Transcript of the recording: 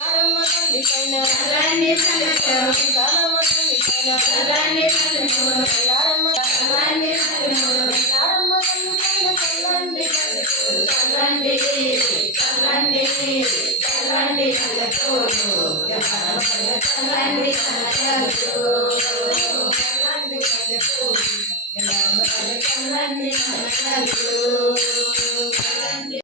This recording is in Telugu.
కారమ్మ తల్లి పైన చల్లని చల్లని కారమ్మ తల్లి పైన చల్లని చల్లని కారమ్మ చల్లని చల్లని కారమ్మ తల్లి పైన చల్లండి చల్లండి చల్లండి చల్లండి చల్లచోరు చల్లండి చల్లచోరు చల్లండి చల్లచోరు చల్లండి చల్లచోరు చల్లండి